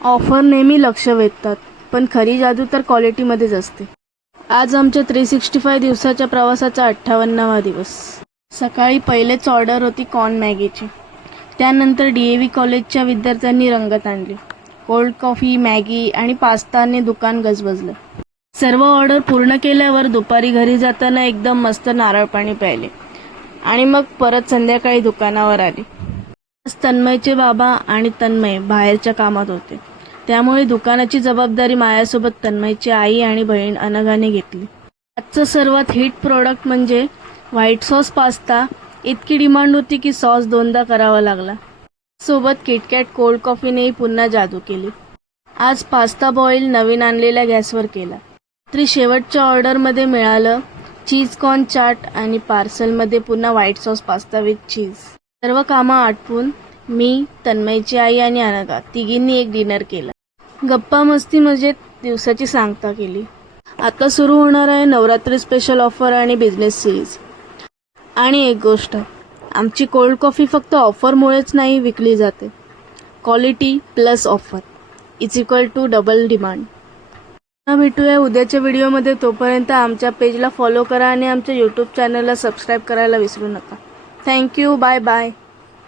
Offer नेहमी लक्ष वेधतात, पण खरी जादू तर क्वालिटीमध्येच असते. आज आमच्या 365 दिवसाच्या प्रवासाचा 58वा दिवस. सकाळी पहिलेच ऑर्डर होती कॉर्न मॅगीची. त्यानंतर DAV कॉलेजच्या विद्यार्थ्यांनी रंगत आणली. कोल्ड कॉफी, मॅगी आणि पास्ताने दुकान गजबजलं. सर्व ऑर्डर पूर्ण केल्यावर दुपारी घरी जाताना एकदम मस्त नारळ पाणी प्यायले आणि मग परत संध्याकाळी दुकानावर आले. आज तन्मयचे बाबा आणि तन्मय बाहेरच्या कामात होते, त्यामुळे दुकानाची जबाबदारी माझ्यासोबत तन्मयची आई आणि बहीण अनघाने घेतली. आजचं सर्वात हिट प्रोडक्ट म्हणजे व्हाईट सॉस पास्ता. इतकी डिमांड होती की सॉस दोनदा करावा लागला. सोबत किटकॅट कोल्ड कॉफीनेही पुन्हा जादू केली. आज पास्ता बॉईल नवीन आणलेल्या गॅसवर केला. रात्री शेवटच्या ऑर्डरमध्ये मिळालं चीज कॉर्न चाट आणि पार्सलमध्ये पुन्हा व्हाईट सॉस पास्ता विथ चीज. सर्व कामं आटपून मी, तन्मयची आई आणि अनघा तिघींनी एक डिनर केला. गप्पा मस्ती मजेत दिवसाची सांगता केली. आता सुरू होणार आहे नवरात्री स्पेशल ऑफर आणि बिझनेस सिरीज. आणि एक गोष्ट, आमची कोल्ड कॉफी फक्त ऑफरमुळेच नाही विकली जाते. Quality plus offer is equal to double demand. भेटूया उद्याच्या व्हिडिओमध्ये. तोपर्यंत आमच्या पेजला फॉलो करा आणि आमच्या यूट्यूब चॅनलला सबस्क्राईब करायला विसरू नका. थँक्यू. Bye bye.